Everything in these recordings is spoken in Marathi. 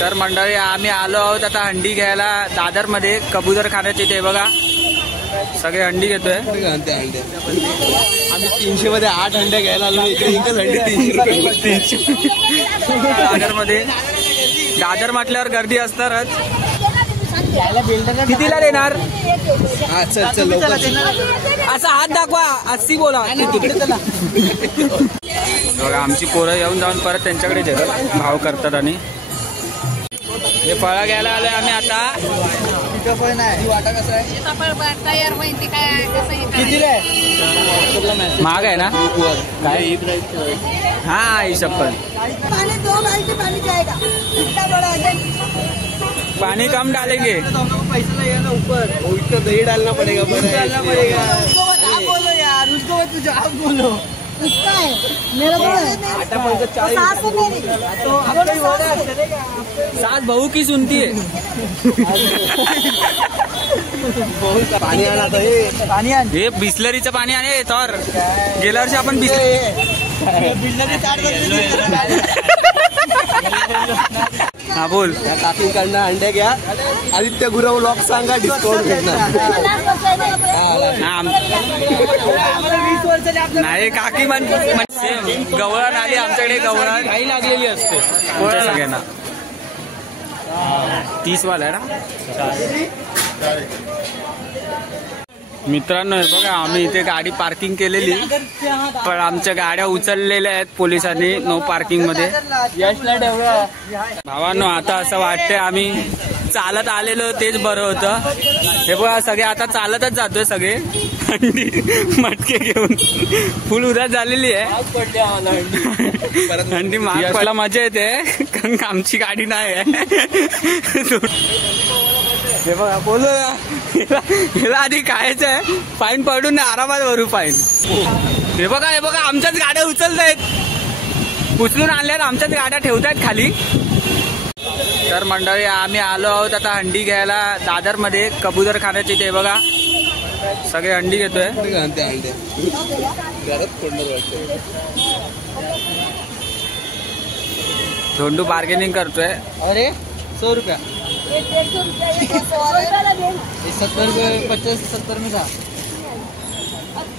तर मंडळी आम्ही आलो आहोत आता हंडी घ्यायला दादर मध्ये कबूतर खाण्याचे ते बघा सगळे हंडी घेतोय. आम्ही 300 मध्ये 8 हंड्या घ्यायला आलो. इकडे एकच हंडी 300 रुपये. दादर मध्ये दादर म्हटल्यावर गर्दी असणारच. कितीला देणार? चल असा हात दाखवा 80 बोला. बघा आमची पोरं येऊन जाऊन परत त्यांच्याकडे देतात भाव करतात. आणि हे फळं घ्यायला आलोय आम्ही आता. महाग आहे ना काय? हाँ हिशोब पर पानी कम डालेंगे. पैसा ऊपर उसका दही डालना पड़ेगा. डालना पड़ेगा. बोलो यार उसको तुझे आप बोलो. उसका है मेरा सास बहू की सुनती है. पाणी आणा पाणी आण. हे बिस्लरीचं पाणी आहे. तर गेल्या वर्षी आपण बिस्लरी हा बोल. या काकींकडनं अंड्या घ्या. आदित्य गुरव लॉक सांगा डिस्काउंट भेटणार. नाही काकी म्हणजे गवळण आली आमच्याकडे. गवळण काही लागलेली असते सगळ्यांना. 30 वाला आहे ना. मित्रांनो हे बघा आम्ही इथे गाडी पार्किंग केलेली पण आमच्या गाड्या उचललेल्या आहेत पोलिसांनी नो पार्किंग मध्ये. भावांनो आता असं वाटतंय आम्ही चालत आलेलो तेच बरं होतं. हे बघा सगळे आता चालतच जातोय सगळे. हंडी मटके घेऊन फुल उदास झालेली आहे. हंडी माग पडला मजा येते कारण आमची गाडी नाही आहे. हे बघा बोलू हिला आधी खायचं आहे. फाईन पडून आरामात भरू फाईन. हे बघा आमच्याच गाड्या उचलतायत. उचलून आणल्यात आमच्याच गाड्या ठेवतायत खाली. तर मंडळी आम्ही आलो आहोत आता हंडी घ्यायला दादर मध्ये कबूतर खाण्याचे ते बघा सगळे हंडी घेतोय. धोंडू बार्गेनिंग करतोय. अरे 100 रुपया 70 रुपये 50 70 में था.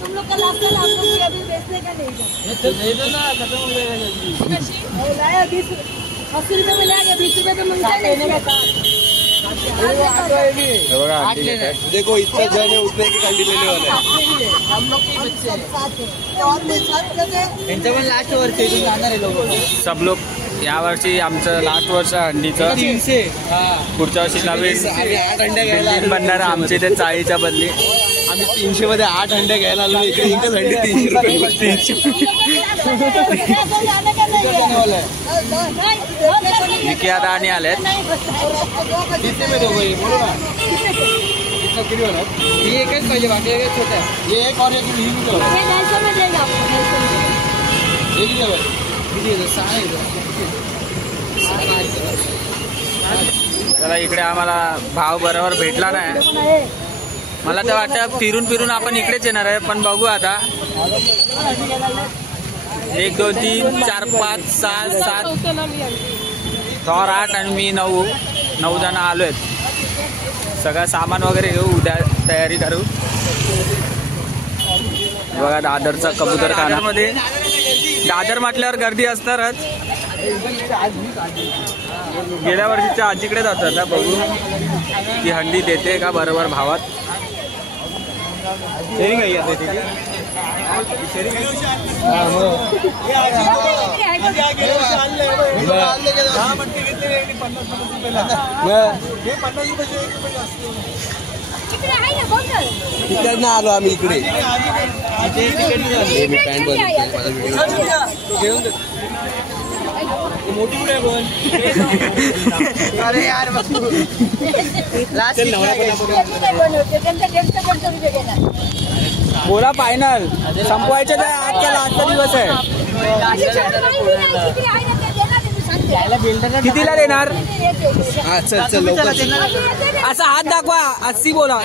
तुम लोग का लास्ट में आप लोग अभी बेचने का नहीं तो दे दो ना खत्म हो जाएगा जल्दी. लाया 80 रुपये में लाया 20 रुपये तो मिलता नहीं. देखो इतना जन है उतने की हंडी लेने वाले हम लोग के बच्चे और में लास्ट वर्ष जाणार आहे लोक. सब लोग या वर्षी आमचं लास्ट वर्ष हंडीचं. 300 पुढच्या वर्षी नवीन 8 हंड्या घ्यायला बनणार आमच्या इथे चाळीच्या बदली. आम्ही 300 मध्ये 8 हंड्या घ्यायला आलो. इकडे एकच हंडी 300 रुपये. विक्यादा आणि आलेत. ये एकच पाहिजे बाकी एक छोटा आहे. ये एक और एक तर इकडे आम्हाला भाव बरोबर भेटला नाही. मला तर वाटतं फिरून आपण इकडेच येणार आहे पण बघू आता. 1 2 3 4 5 6 7 थोर 8 आणि मी 9 जण आलोय. सगळं सामान वगैरे घेऊ उद्या तयारी करू. बघा दादरचा कबूतर खाण्यामध्ये दादर म्हटल्यावर गर्दी असणारच. गेल्या वर्षीच्या आजीकडे जातो आता बघू ती हंडी देते का बरोबर भावात. तिकडनं आलो आम्ही इकडे. अरे यार बोला फायनल संपवायचे तर आजचा लास्टचा दिवस आहे. कितीला देणार? चल असा हात दाखवा 80 बोला.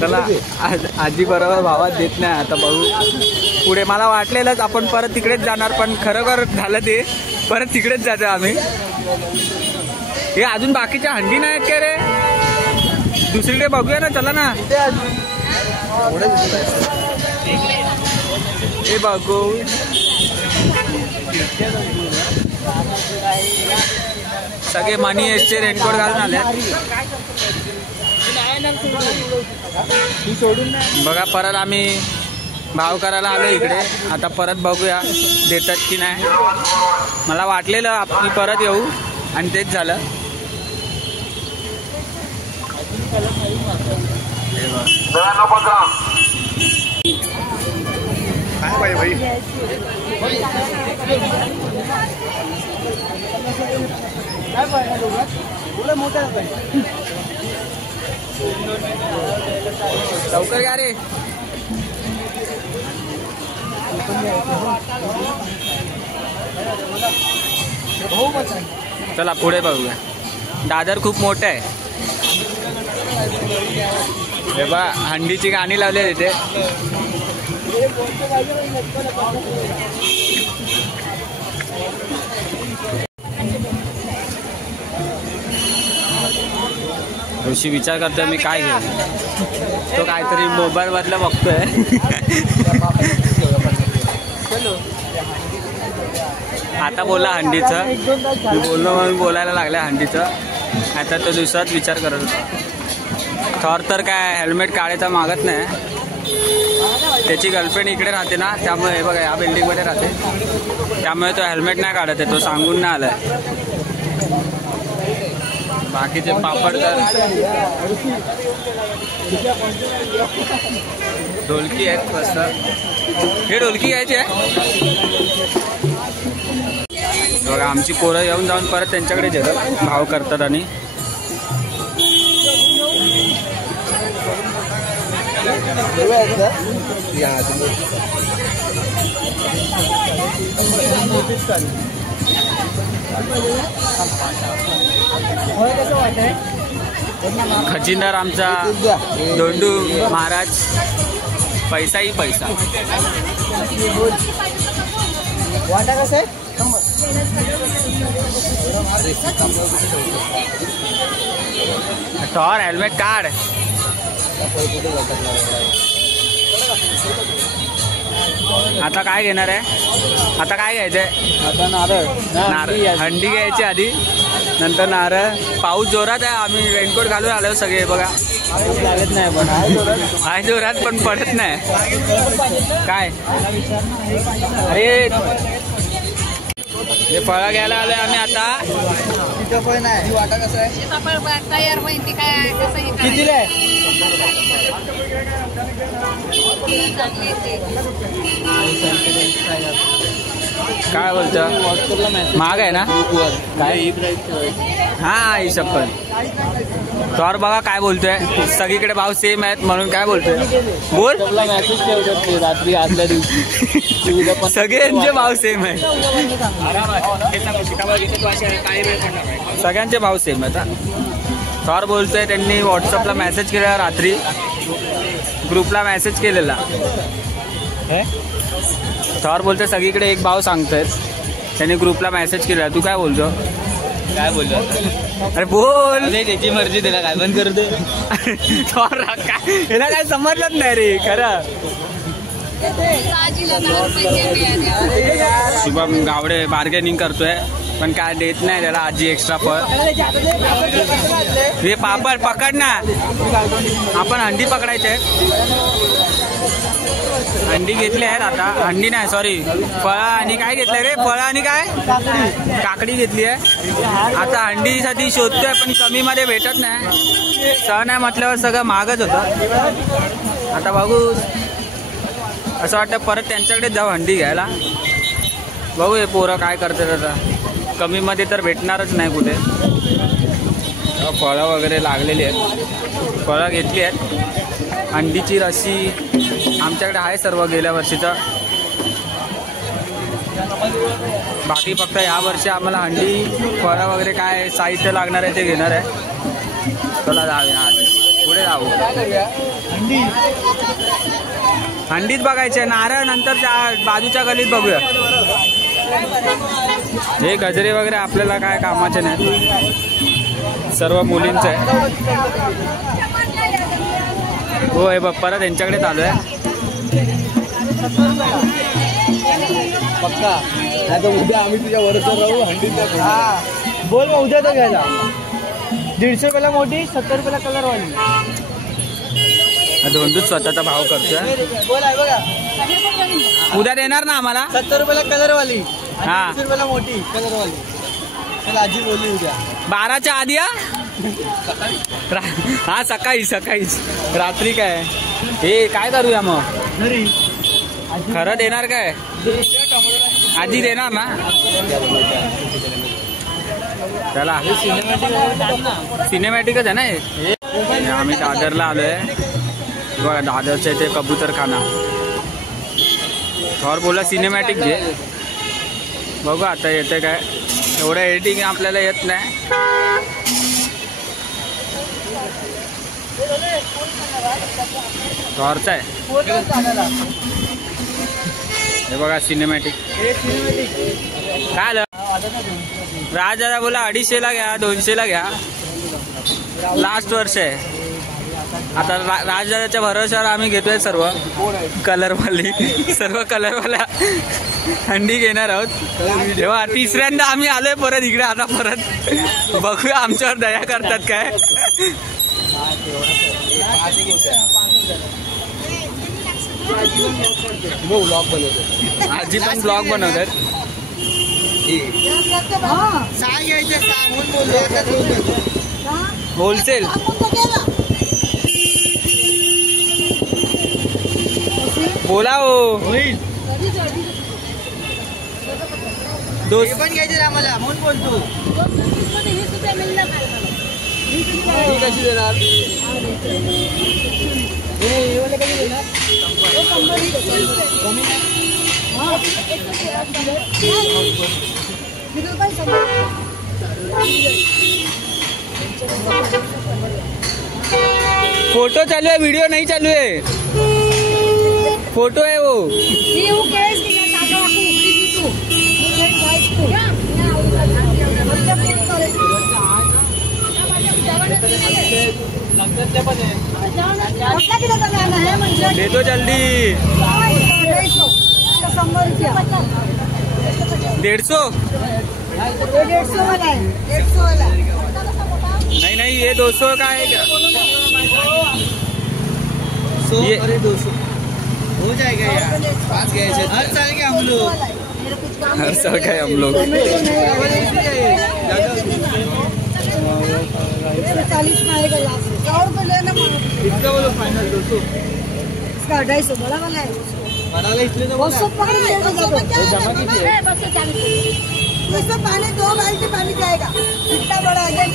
चला आजी बरोबर भावात देत नाही आता बघू पुढे. मला वाटलेलंच आपण परत तिकडेच जाणार पण खरोखर झालं ते परत तिकडेच जातो आम्ही. हे अजून बाकीच्या हंडी नाहीत का रे? दुसरीकडे बघूया ना, चला ना. हे बघू सगळे मनी एसचे रेनकोट घालून आले बघा. परत आम्ही भाव करायला आलो इकडे. आता परत बघूया देतात की नाही. मला वाटलेलं आपण परत येऊ आणि तेच झालं. काय भाई लवकर या रे. चला पुढे बघूया. दादर खूप मोठं आहे. हे बा हंडीची गाणी लावली तिथे. ऋषी विचार करतोय मी काय घेऊ. तो काहीतरी मोबाईल मधलं बघतोय. आता बोला हंडीचं. मी बोललो म्हणून बोलायला लागल्या हंडीचं. आता तो दिवसात विचार करत होता. थॉर तर काय हेल्मेट काढायचा मागत नाही. त्याची गर्लफ्रेंड इकडे राहते ना, त्यामुळे हे बघा या बिल्डिंगमध्ये राहते, त्यामुळे तो हेल्मेट नाही काढत आहे. तो सांगून नाही आलाय. बाकीचे पापड तर ढोलकी आहेत मस्त. हे ढोलकी घ्यायची आहे बघा. आमची पोरं येऊन जाऊन परत त्यांच्याकडे येतात, भाव करतात. आणि खजिनदार आमचा दोंडू महाराज. पैसाही पैसा. वाटा कसं आहे? थॉर हेल्मेट काढ. आता काय घेणार आहे? आता काय घ्यायचंय? आता नारळ. नारळ हंडी घ्यायची आधी, नंतर नारळ. पाऊस जोरात आहे. आम्ही रेनकोट घालून आलो सगळे बघा. लागत नाही पण आहे जोरात पण पडत नाही. काय अरे हे फळं घ्यायला आलोय आम्ही आता. तिथं पण आहे. वाटा कसं आहे? तयार होईल ती काय कसं कितीला आहे? काय बोलतो? महाग आहे ना काय? हा आई शपथ. तर बघा काय बोलतोय. सगळीकडे भाव सेम आहेत म्हणून काय बोलतोय. बोल. मॅसेज ठेवतात ते रात्री आदल्या दिवशी. सगळ्यांचे भाव सेम आहे. सगळ्यांचे भाव सेम आहेत. थॉर बोलतोय त्यांनी व्हॉट्सअपला मेसेज केलेला रात्री, ग्रुपला मेसेज केलेला. थॉर बोलतोय सगळीकडे एक भाव सांगतायत. त्यांनी ग्रुपला मेसेज केलेला. तू काय बोलतो? काय बोललो? अरे बोल. त्याची मर्जी, त्याला काय बंद करते. थॉर काय याला काय समजलंच नाही रे खरं. शुभम गावडे बार्गेनिंग करतोय पण काय देत नाही त्याला आजी एक्स्ट्रा फळ. हे पापड पकड ना. आपण हंडी पकडायचे. हंडी घेतली आहेत आता. हंडी नाही सॉरी, फळं आणि काय घेतलंय रे? फळं आणि काय काकडी घेतली आहे. आता हंडीसाठी शोधतोय पण कमी मध्ये भेटत नाही. सण आहे म्हटल्यावर सगळं महागच होतं. आता बघू. असं वाटतं परत त्यांच्याकडे जाऊ हंडी घ्यायला. बघू हे पोरं काय करतात आता. कमी मध्ये तर भेटणारच नाही कुठे. फळं वगैरे लागलेली आहेत. फळं घेतली आहेत. अंडीची रशी आमच्याकडे आहे सर्व गेल्या वर्षीचा. बाकी फक्त या वर्षी आम्हाला अंडी फळं वगैरे काय साहित्य लागणार आहे ते घेणार आहे. चला जाऊया आज. तिकडे जाऊ. हंडीत बघायचे, नारळ नंतर बाजूच्या गलीत बघूया. हे गजरे वगैरे आपल्याला काय कामाचे नाही, सर्व मुलींचं आहे. हो हे बघ परत यांच्याकडे चालू आहे. पक्का नाही तर उद्या आम्ही तुझ्या वरच राहू. हंडीत हा बोल मग उद्या तर घ्यायला. 150 रुपयाला मोठी, 70 रुपयाला कलरवाली. दोन स्वतःचा भाव करतोय. बोल आहे बघा, उद्या देणार ना आम्हाला. 70 रुपयाला कलरवाली, हा 150 रुपयाला मोठी कलरवाली. चला आजी बोलली उद्या 12च्या आधी. हा सकाळीच रात्री काय. हे काय करूया मग, घरी खरं देणार काय, आधी देणार ना. चला सिनेमॅटिकच आहे ना हे. आम्ही दादरला आलोय बघा, दादरच्या इथे कबूतरखाना. थॉर बोला सिनेमॅटिक घे, बघू आता येते काय. एवढं एडिटिंग आपल्याला येत नाही. थॉरचा आहे हे बघा सिनेमॅटिक. काय आलं राज दादा बोला 250ला घ्या, 200ला घ्या. लास्ट वर्ष आहे आता. राजदादाच्या भरोश्यावर आम्ही घेतोय सर्व कलरवाल्या हंडी घेणार आहोत. तेव्हा तिसऱ्यांदा आम्ही आलोय परत इकडे. आता परत बघूया आमच्यावर दया करतात काय. आजी पण ब्लॉग बनवतात. होलसेल बोला हो. पण घ्यायचे आम्हाला म्हणून बोलतो. कशी देणार, फोटो चालू है, वीडियो नहीं चालू है. फोटो है वो. दे दो जल्दी. 150. नहीं ये 200 का है क्या. 100 और 200 हो जाएगा यार. 5 गए हर साल के हम लोग. हर साल का है हम लोग. 140 में आएगा लास्ट. 100 रुपये लेना. कितना बोलो फाइनल 200. इसका 250 बड़ा वाला है. बनाला इसलिए तो 200 पकड़ लेगा. जमा कीजिए. इसमें पानी 2 बाल्टी पानी जाएगा. इतना बड़ा है.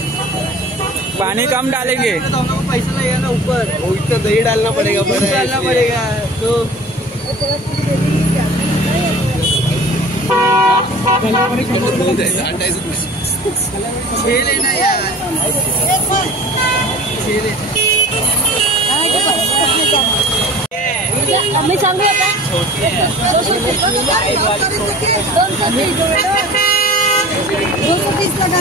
पानी कम डालेंगे तो हम लोग को पैसा लगेगा ना ऊपर. वो इतना दही डालना पड़ेगा, डालना पड़ेगा. तो लेना यार. मी सांगू आता 230 लगा.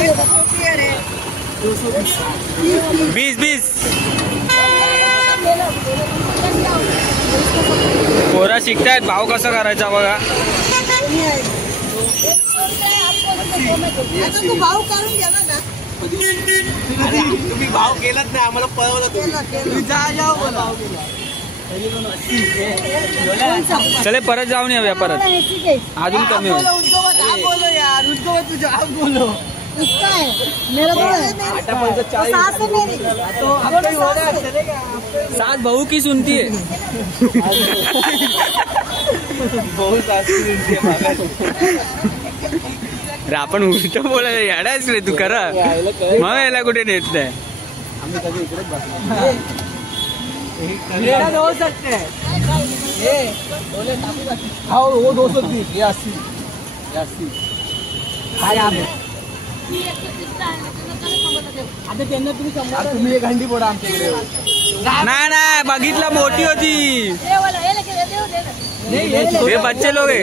20 पोरा शिकतायत. भाव कसा करायचा बघा. तू भाव काढून गेला ना. तुम्ही भाव केलाच नाही, आम्हाला पळवलं तुम्ही. जा भाव केला. चले परत जाऊन येऊया. परत अजून कमी होईल. बोलो यार, उसको तुझे आप बोलो. उसका है मेरा तो है. 7 से मेरी तो आपका ही हो रहा है, चलेगा. सात भाऊ की सुनती है. बहुत आस्ती अरे आपण उलट बोलायला याडाच रे तू. करा मग याला कुठे नेत नाही. आम्ही कधी इकडेच बसलो. हो सकते हैं. हाँ वो 230 ये 80. आता त्यांना तुम्ही 100 तुम्ही एक हंडी पोडा आमच्याकडे. नाही नाही बघितलं मोठी होती. ये वाला ये लेके दे दो दे दो ये बच्चे लोग है,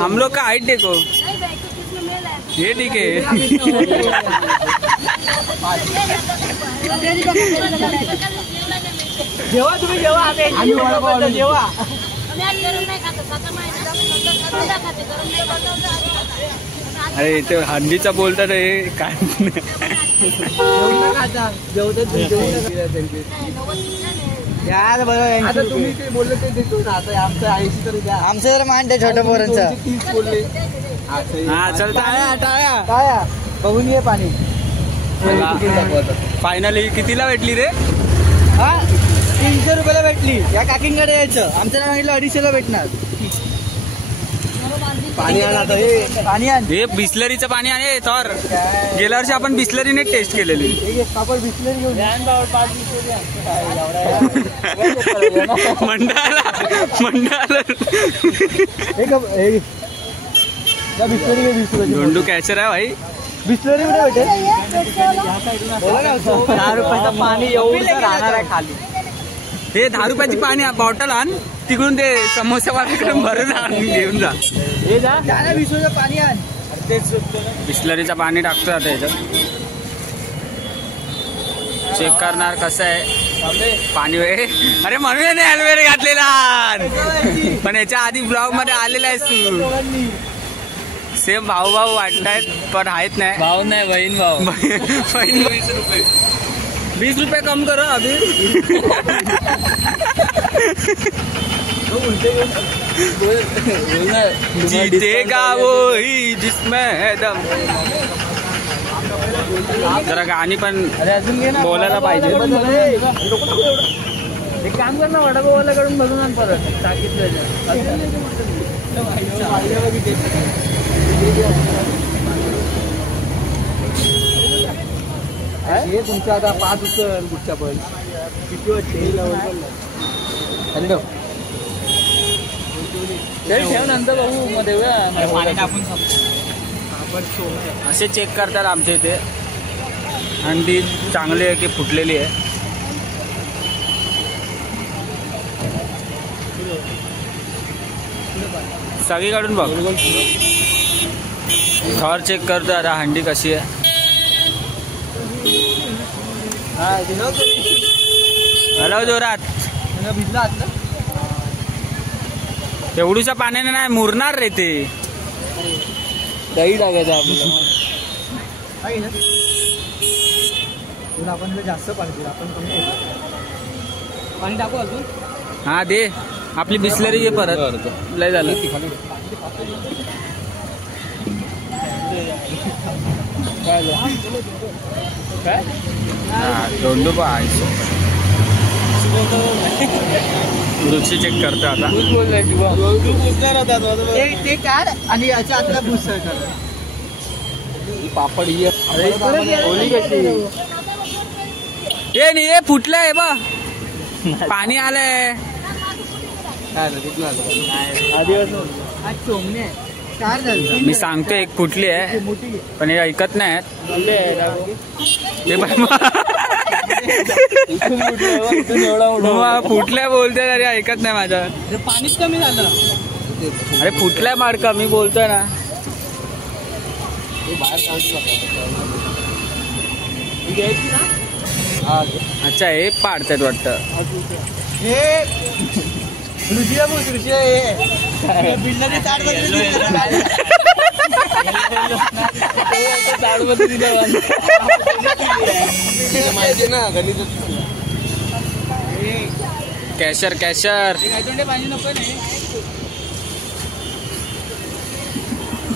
हम लोग का हाइट देखो. नहीं भाई तो किसमें मेल है ये ठीक है. जेव्हा तुम्ही जेव्हा आम्ही वडापाव जेव्हा मैं आज गरम नहीं खाता खाता मैं ठंडा खाते गरम नहीं खाता. अरे ते हंडीचा बोलतात हे काय. यार बरोबर. आता तुम्ही ते बोलले ते देतो ना. आता आमचं 80 तरी द्या. आमचं जर मान त्या छोट्या पोरांचं 30 बोलले. हा चल टाळ्या टाळ्या. काय बघून ये पाणी. फायनली कितीला भेटली रे? हा 300 रुपयाला भेटली. या काकींकडे यायचं. आमच्या सांगितलं 250ला भेटणार. पाणी आण आता. हे पाणी आण. हे बिस्लरीचं पाणी आहे तर गेल्या वर्षी आपण बिस्लरीने टेस्ट केलेली. कापड बिस्लरी घेऊन मंडळाला मंडळाला बिस्लरी धोंडू कॅचर आहे भाई. बिस्लरी कुठे भेटेल? 10 रुपयाचं पाणी येऊन राहणार आहे खाली. हे 10 रुपयाची पाणी बॉटल आण तिकडून ते समोसावाल्याकडे भरून आण घेऊन जा. हे जा 20 रुपयाचं पाणी आण. बिस्लरीचं पाणी टाकतो आता याच्यात. चेक करणार कसं आहे पाणी. अरे म्हणून नाही हेल्मेट घातलेला. पण याच्या आधी ब्लॉग मध्ये आलेला आहेस तू. सेम भाऊ भाऊ वाटतायत पण आहेत नाही. भाऊ नाही बहीण भाऊ. बहीण 20 रुपये कम करो अभी. जीतेगा वो ही जिसमें है दम. जरा गाणी पण बोलायला पाहिजे. एक काम कर ना वडापाववाल्याकडून बघून आण परत टाकीतलं. हे तुमचं आता 5 उचल गुच्छा पण किती हॅलो ठेव नंतर बघू मध्ये पाणी टाकून. असे चेक करतात आमच्या इथे. अंडी चांगली आहे की फुटलेली आहे. सगळीकडून बघ. थर चेक करतो आता हंडी कशी आहे. हॅलो जोरात. एवढूच्या पाण्याने नाही मुरणार रे ते. दही टाकायचं आपल्याला. आपण जास्त पाणी आपण कमी पाणी टाकू अजून. हा दे आपली बिस्लरी घे परत. लय झालं. काय धोंडू रुची चेक करतो आता. ते काढ आणि याच्या आतला भूस पापड. ओली कशी हे नाही हे फुटलंय बा. पाणी आलंय. मी सांगतो एक फुटली आहे पण हे ऐकत नाही. फुटल्या बोलतोय अरे ऐकत नाही माझा. पाणीच कमी झालं. अरे फुटलाय माडका मी बोलतोय ना. अच्छा हे पाडतायत वाटतं. हे रुचिया बोल रुचिया हे बिल्डरने ताट माहिती ना गणित. कॅशर कॅशर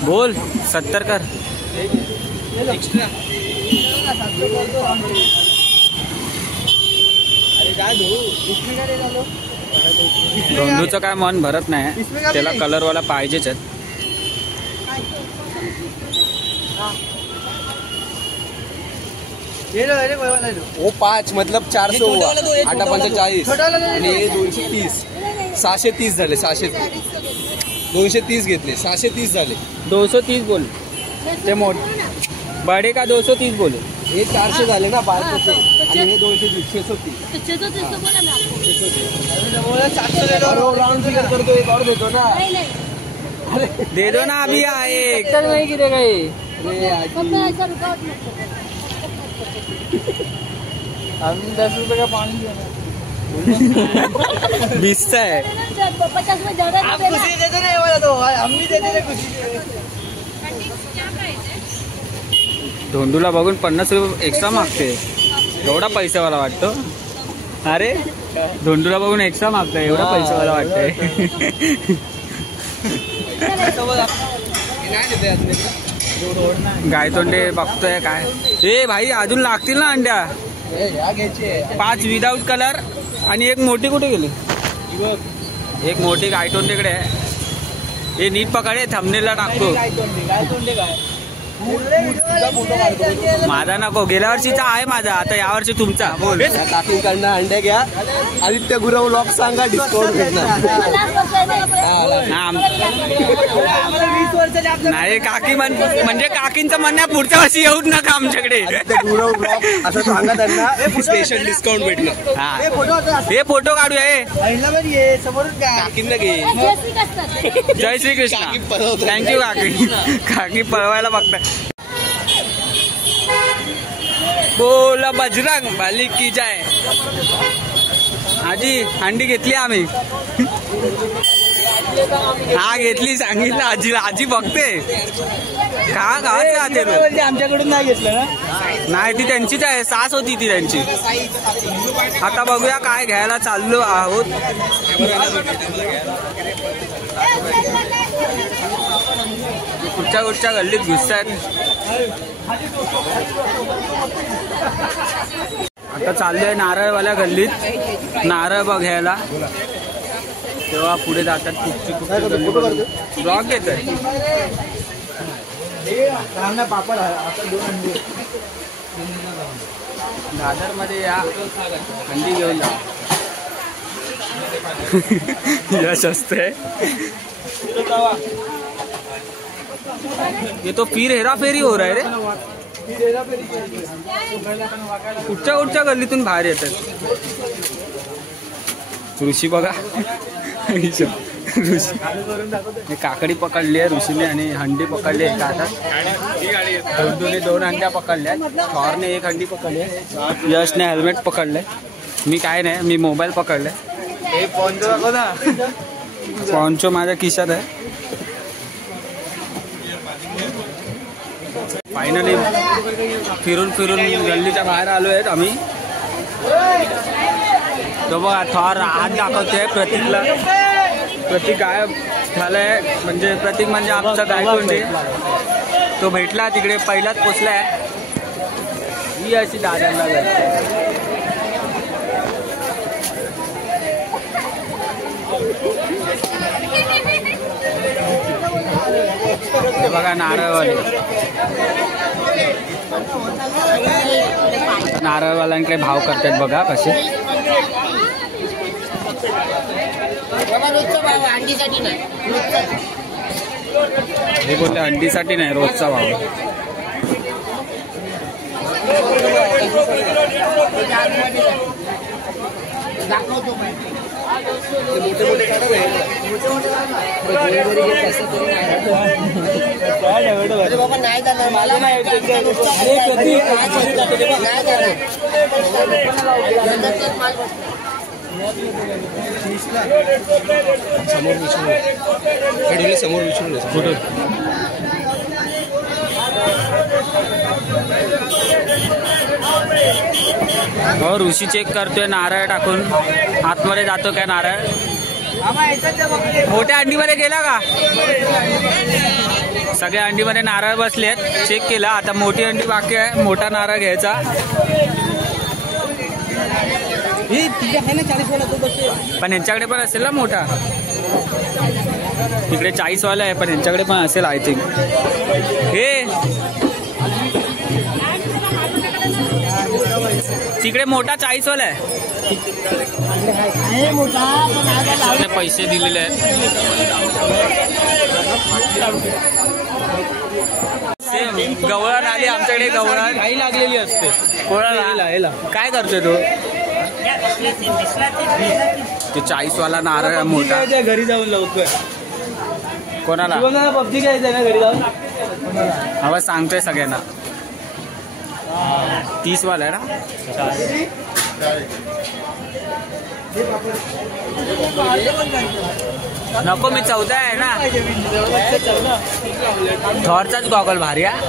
बोल 70 कर. धोंडूचं काय मन भरत नाही. त्याला कलरवाला पाहिजेच. वो 5 मतलब 400 हुआ. 845 आणि 230 630 झाले. 230 घेतले 630 झाले. 230 बोल. ते मोठ बडे का 230 बोले. हे 400 झाले ना 500. छे- ये 230 तो 630 तो बोला मैं आपको। बोला 700 ले लो, राउंड फिगर कर दो, एक और दे दो ना। नहीं नहीं, दे दो ना अभी एक चल नहीं गिरेगा ये। अरे अब मैं ऐसा रुकावट मत करो। हम 10 रुपए का पानी दिया ना। 20 चा आहे 50 में ज्यादा आप नहीं देना। खुशी देते नहीं बोला तो हम भी देते थे खुशी से। क्या प्राइस है? धोंडूला बघून 50 रुपये एक्स्ट्रा मागते. एवढा पैसेवाला वाटतो. अरे धोंडूला बघून एक्स्ट्रा मागताय, एवढा पैसेवाला वाटतंय. गायतोंडे बघतोय काय. ए भाई अजून लागतील ना अंड्या. 5 विदाउट कलर आणि एक मोठी कुठे गेली. एक मोठी गायतोंडेकडे आहे. हे नीट पकडे, थंबनेलला टाकतो. माझा नको, गेल्या वर्षीचा आहे माझा, आता या वर्षी तुमचा. बोल. काकींकडनं अंडे घ्या. आदित्य गुरव लॉक सांगा, डिस्काउंट भेटणार. नाही काकी म्हणजे काकींचं म्हणणं पुढच्या वर्षी येऊच नका आमच्याकडे. आदित्य गुरव लॉक असं सांगा त्यांना, स्पेशल डिस्काउंट भेटणार. हा हे फोटो काढूया. हे समोरून काकींना घे. जय श्री कृष्ण. थँक्यू काकी. काकी पळवायला बघताय. बोला बजरंग बली की जय. आजी अंडी घेतली आम्ही. हा घेतली, सांगितलं आजीला. आजी बघते का गावात. आमच्याकडून नाही घेतलं ना. नाही ती त्यांचीच आहे, सास होती ती त्यांची. आता बघूया काय घ्यायला चाललो आहोत. कुठच्या गल्लीत घुसतायत. आता चाललोय नारळवाल्या गल्लीत नारळ बघायला. तेव्हा पुढे जातात कुठची ब्लॉग घेत आहे. पापड दादर मध्ये या अंडी घेऊन जा. यश असते. ये तो फिर हेरा फेरी हो रहा है रे. कुठच्या गल्लीतून बाहेर येतात. ऋषी बघा. ऋषी काकडी पकडली आहे ऋषीने आणि हंडी पकडली आहे. आता धोंडूने 2 अंड्या पकडल्या. थॉरने 1 हंडी पकडली आहे. यशने हेल्मेट पकडलंय. मी काय नाही, मी मोबाईल पकडलाय. पॉन्चो माझ्या खिशात आहे. फायनली फिरून गल्लीच्या बाहेर आलो आहेत आम्ही. तो बघा थॉर हात दाखवते प्रतीकला. प्रतीक गायब झालाय. म्हणजे प्रतीक म्हणजे आमचा गायतोंडे. तो भेटला तिकडे, पहिलाच पोचलाय. ही अशी दादांना जायची. बघा नारळवाले. नारळवाल्यांकडे भाव करतात बघा कसे. हे बोलते अंडीसाठी नाही, रोजचा भाव. बाबा नाही जाणार, मला नाही समोर विचारून कुठं. हो ऋषी चेक करतोय नारळ टाकून. आतमध्ये जातो काय नारळ. मोठ्या अंडीमध्ये गेला का. सगळ्या अंडीमध्ये नारळ बसलेत. चेक केला. आता मोठी अंडी बाकी आहे. मोठा नारळ घ्यायचा. पण यांच्याकडे पण असेल ना मोठा. तिकडे 40 वाला आहे पण यांच्याकडे पण असेल आय थिंक. हे तिकडे मोठा 40 वाला आहे. पैसे दिलेले आहेत. सेम गवळण आली आमच्याकडे. गवळण घाई लागलेली असते. कोणाला काय करतोय तो? ते 40 वाला नारळ मोठा. घरी जाऊन लवकर. कोणाला पबजी घ्यायचंय ना घरी जाऊन? हवा सांगतोय सगळ्यांना. 30 वाला आहे ना. नको मी 14 आहे ना. थॉरचाच गॉगल भारी आहे.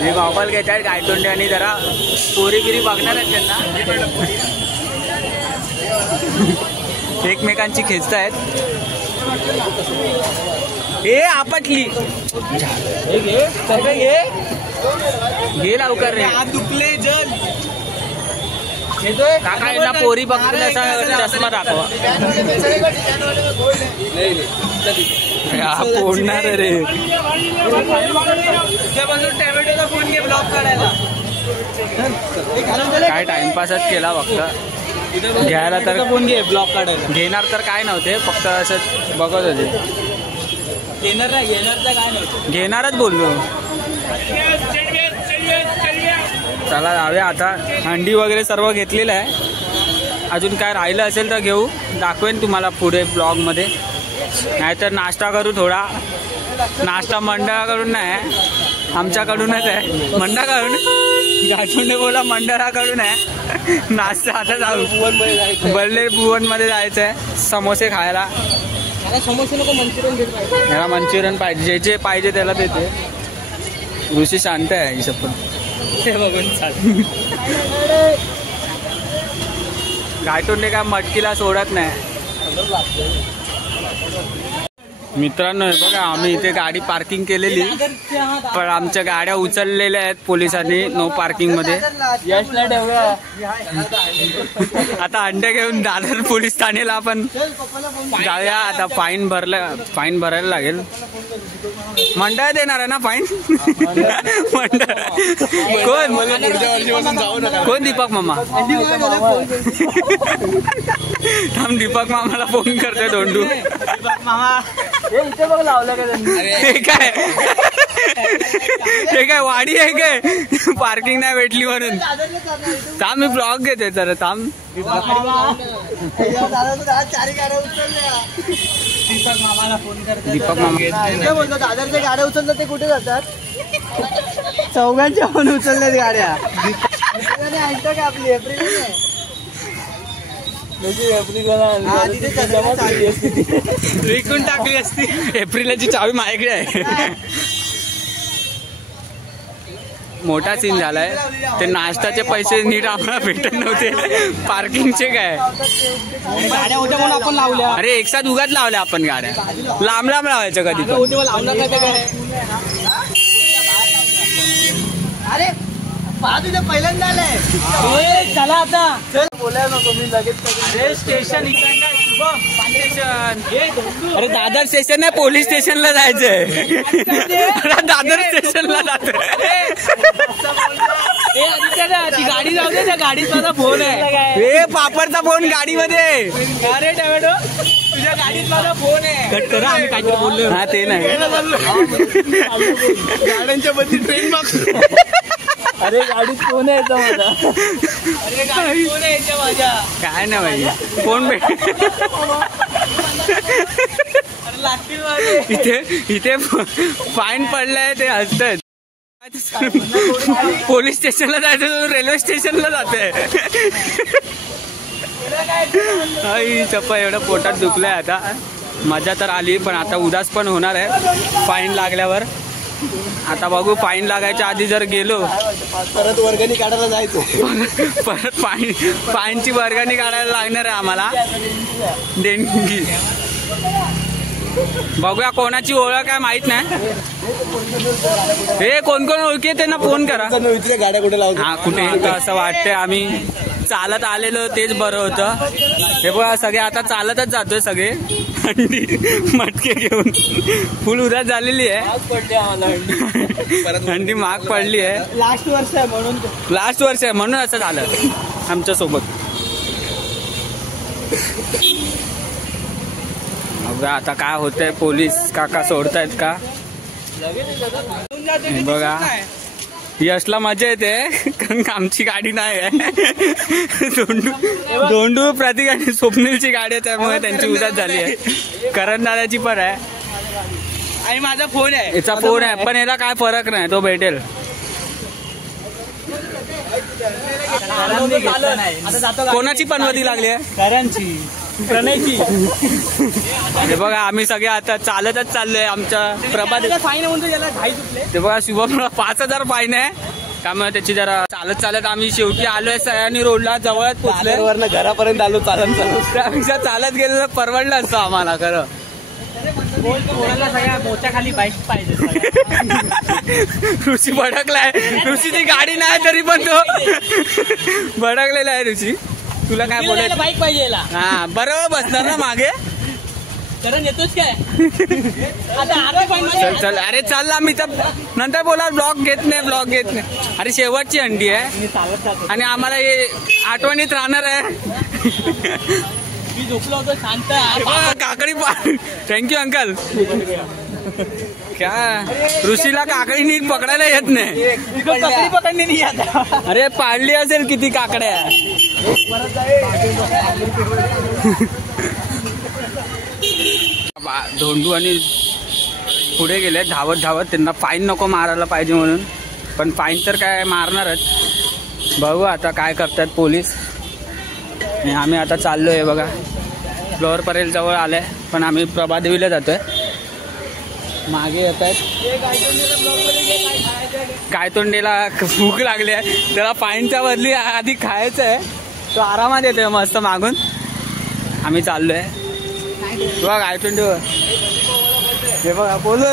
हे गॉगल घेत आहेत गायतोंडे आणि जरा पोरीगिरी बघणार आहेत त्यांना. एकमेकांची खेचतायत. हे आपटली. घे लवकर रे. दुखले जल काका यांना पोरी बघण्याचा चष्मा दाखवा. फोडणार रे. टॅमॅटोचा फोन घे ब्लॉक काढायला. काय टाइमपासच केला फक्त. घ्यायला तर फोन घे ब्लॉक काढायला. घेणार तर काय नव्हते, फक्त असं बघत होते. घेणार नाही, घेणार तर काय नव्हतं. घेणारच बोललो. चला जाऊया आता. हंडी वगैरे सर्व घेतलेलं आहे. अजून काय राहिलं असेल तर घेऊ, दाखवेन तुम्हाला पुढे ब्लॉगमध्ये. नाहीतर नाश्ता करू थोडा. नाश्ता मंडळाकडून नाही, आमच्याकडूनच आहे. मंडळाकडून गाठुंडे बोला मंडळाकडून आहे. नाश्ता आता जाऊ. बल्ले भुवनमध्ये जायचं आहे समोसे खायला. समोसे नको, मंचुरियन घेत पाहिजे. त्याला मंचुरियन पाहिजे, जे पाहिजे त्याला देते. ऋषी शांत आहे ही पण. ते बघून गायतोंडे काय मटकीला सोडत नाही. मित्रांनो हे बघा, आम्ही इथे गाडी पार्किंग केलेली, पण आमच्या गाड्या उचललेल्या आहेत पोलिसांनी नो पार्किंग मध्ये. यशला ठेवूया. आता अंडे घेऊन दादर पोलीस ठाण्याला आपण जाऊया. आता फाईन भरायला लागेल. मंडळ देणार आहे ना फाईन? मंडळ कोण? दीपक मामा. थांब, दीपक मामाला फोन करतोय धोंडू. इथे बघ लावलं का त्यांनी. हे काय वाडी आहे काय? पार्किंग नाही भेटली म्हणून. थांब मी ब्लॉग घेते तर. थांब. दीपक मामाला फोन करते. दीपक मामा बोलतो दादरच्या गाड्या उचलतात ते कुठे जातात? चौघांच्या पण उचलल्यात गाड्या. ऐकतो का आपली विकून टाकली असती. एप्रिलची चावी माझ्याकडे आहे. मोठा सीन झालाय. ते नाश्त्याचे पैसे नीट आम्हाला भेटत नव्हते, पार्किंगचे काय गाड्या होत्या म्हणून आपण लावल्या. अरे एकसाथ उगाच लावल्या आपण गाड्या. लांब लांब लावायचं कधी पण. अरे तुझं पहिल्यांदा आलंय. चला आता चल. बोलाय नको मी लगेच. स्टेशन अरे दादर स्टेशन आहे, पोलीस स्टेशनला जायचंय. दादर स्टेशनला जात. गाडी जाऊ दे. त्या गाडीत माझा फोन आहे. हे पापडचा फोन गाडीमध्ये. अरे टॅमॅटो तुझ्या गाडीत माझा फोन आहे. कट करा, आम्ही काहीतरी बोललो. हा ते नाही, गाड्यांच्या बदली ट्रेन मागतो. अरे गाडीत फोन आहे माझा. अरे गाडीत फोन आहे माझ्या. काय नाही भाई, फोन भेट. इथे फाईन पडलाय ते हसतात. पोलीस स्टेशनला जायचं, रेल्वे स्टेशनला जाते. चप्पा एवढं पोटात दुखलंय. आता मजा तर आली, पण आता उदास पण होणार आहे फाईन लागल्यावर. आता बघू, फाईन लागायच्या आधी जर गेलो परत वर्गणी काढायला जायचो. परत फाईनची वर्गणी काढायला लागणार आहे आम्हाला. देणगी बघूया. कोणाची ओळख आहे माहित नाही. हे कोण कोण ओळखी आहे त्यांना फोन करा. गाड्या कुठे लावतो? हा कुठे असं वाटतंय. आम्ही चालत आलेलो तेच बरं होतं. हे बघा, सगळे आता चालतच जातोय सगळे. हंडी मटके घेऊन फुल उदास झालेली आहे. हंडी महाग पडली आहे. लास्ट वर्ष आहे म्हणून. लास्ट वर्ष आहे म्हणून असं झालं आमच्या सोबत. बघा आता काय होतंय, पोलीस काका सोडतायत का हे बघा. यशला मजा येते कारण आमची गाडी नाही आहे. धोंडू प्रतीक आणि स्वप्नीलची गाडी आहे, त्यामुळे त्यांची उदास झाली आहे. करण दादाची पण आहे आणि माझा फोन आहे, याचा फोन आहे, पण याला काय फरक नाही, तो भेटेल. कोणाची पनवती लागली आहे? करणची, प्रणयची. हे बघा आम्ही सगळे आता चालतच चाललोय. आमच्या प्रभात फाईन म्हणतो याला घाई सुटले. ते बघा शुभमला 5,000 फाईन आहे, त्यामुळे त्याची जरा चालत आम्ही शेवटी आलोय सयानी रोडला, जवळच पोहोचलोय. घरापर्यंत आलो चालत चालत. त्यापेक्षा चालत गेलेलं परवडलं असतं आम्हाला खरं. मोच्या खाली बाईक पाहिजे. ऋषी भडकलाय, ऋषीची गाडी नाही तरी पण तो भडकलेला आहे. ऋषी तुला काय बोलायचं? बाईक पाहिजे. हा बरोबर बसणार ना मागे. करण येतोच काय आता? चल अरे चल मी तर नंतर बोला. ब्लॉग घेत नाही. अरे शेवटची अंडी आहे आणि आम्हाला हे आठवणीत राहणार आहे. मी झोपलो होतो शांत. काकडी थँक्यू अंकल. काय ऋषीला काकडी नीट पकडायला येत नाही. पकडली नाही आता. अरे पाडली असेल किती काकड्या. धोंडू आणि पुढे गेले धावत. त्यांना फाईन नको मारायला पाहिजे म्हणून, पण फाईन तर काय मारणारच. बघू आता काय करतात पोलीस. आम्ही आता चाललोय बघा, फ्लोअर परेल जवळ आलंय, पण आम्ही प्रभादेवीला जातोय. मागे येत आहेत गायतोंडेला भूक लागली आहे, त्याला फाईनच्या बदली आधी खायचं आहे. तो आरामात येतोय मस्त मागून. आम्ही चाललोय बघा गायतोंडे. हे बघा बोलू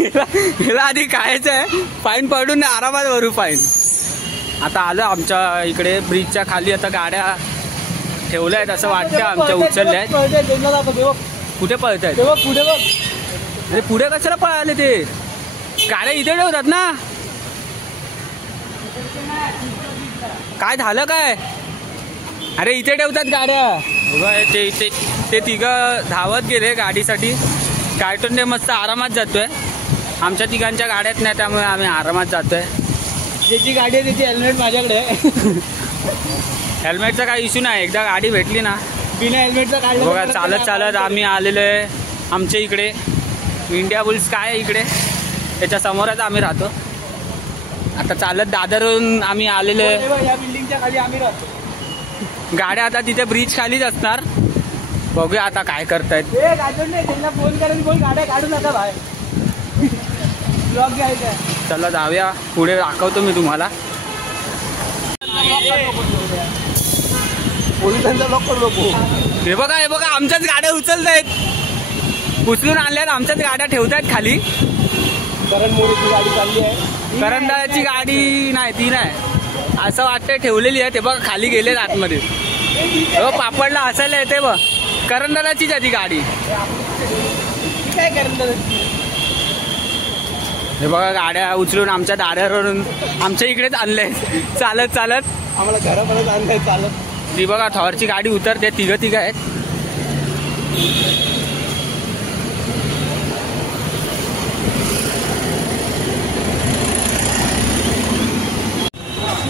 याला आधी खायचं आहे, फाईन पडून आरामात भरू फाईन. आता आलं आमच्या इकडे ब्रिजच्या खाली. आता गाड्या ठेवल्या आहेत असं वाटतं, आमच्या उचलल्या आहेत. कुठे पळत आहेत? पुढे बघ. अरे पुढे कशाला पळाले ते? गाड्या इथे ठेवतात ना. काय झालं काय? अरे इथे ठेवतात गाड्या. ते तिघं धावत गेले गाडीसाठी. गायतोंडे मस्त आरामात जातोय. आमच्या तिघांच्या गाड्यात नाही, त्यामुळे आम्ही आरामात जातोय. ज्याची गाडी आहे त्याची हेल्मेट माझ्याकडे आहे. हेल्मेटचा काही इश्यू नाही, एकदा गाडी भेटली ना. बिना हेल्मेटचा काढलं. बघा चालत आम्ही आलेलो आहे आमच्या इकडे. इंडिया बुल्स काय आहे इकडे, त्याच्या समोरच आम्ही राहतो. आता चालत दादरवरून आम्ही आलेलो आहे. या बिल्डिंगच्या खाली आम्ही राहतो. गाड्या आता तिथे ब्रिज खालीच असणार. बघूया आता काय करतायत. त्यांना फोन करून बोल गाड्या काढू नका बाहेर. ब्लॉक घ्यायचा. चला जाऊया पुढे, दाखवतो मी तुम्हाला. पोलिसांचा ब्लॉक करू नको. हे बघा आमच्याच गाड्या उचलतायत, उचलून आणल्यात. आमच्याच गाड्या ठेवतायत खाली. करण मोडीची गाडी चालली आहे. करंदाची गाडी नाही, ती नाही असं वाटतंय ठेवलेली आहे. ते बघा खाली गेलेत आतमध्ये. पापडला असायला येते बघ. करंदालाचीच आहे ती गाडी. काय करणार? हे बघा गाड्या उचलून आमच्या दारावरून आमच्या इकडेच आणलंय. चालत आम्हाला घरापर्यंत आणलंय चालत. ती बघा थॉरची गाडी उतरते. तिघं आहेत.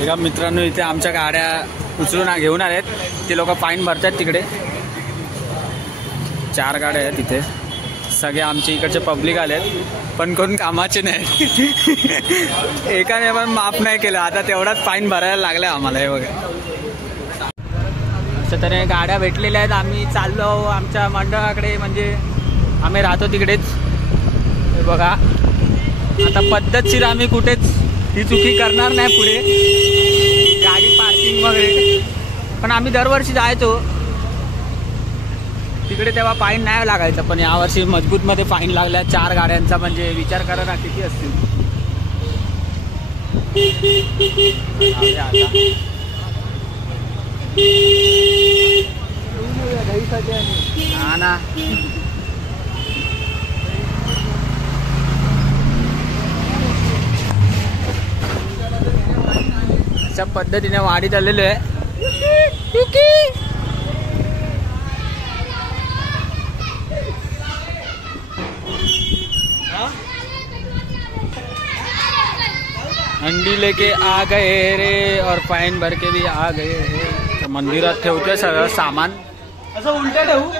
एका मित्रांनो इथे आमच्या गाड्या उचलून घेऊन आलेत. ते लोक फाईन भरतात तिकडे. 4 गाड्या आहेत तिथे. सगळे आमच्या इकडचे पब्लिक आलेत, पण कोण कामाचे नाही. एकाने पण माफ नाही केलं. आता तेवढाच फाईन भरायला लागलाय आम्हाला. हे बघा असं तरी गाड्या भेटलेल्या आहेत. आम्ही चाललो आमच्या मंडळाकडे, म्हणजे आम्ही राहतो तिकडेच. हे बघा आता पद्धतशीर आम्ही कुठेच ही चुकी करणार नाही पुढे. गाडी पार्किंग वगैरे, पण आम्ही दरवर्षी जायचो तिकडे, तेव्हा फाईन नाही लागायचं. पण यावर्षी मजबूतमध्ये फाईन लागल्या 4 गाड्यांचा. म्हणजे विचार करा ना किती असतील. हा ना. अशा पद्धतीने वाढीत आलेलो आहे. हंडी लेके आ गए रे और फाइन भर के भी आ गए रे. तर मंदिरात ठेवतोय सगळं सामान. असं उलट ठेवू.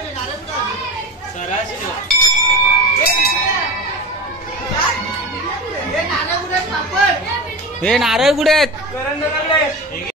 हे नारळ कुठे आहेत?